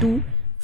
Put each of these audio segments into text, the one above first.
2،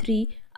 3،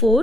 4،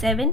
7،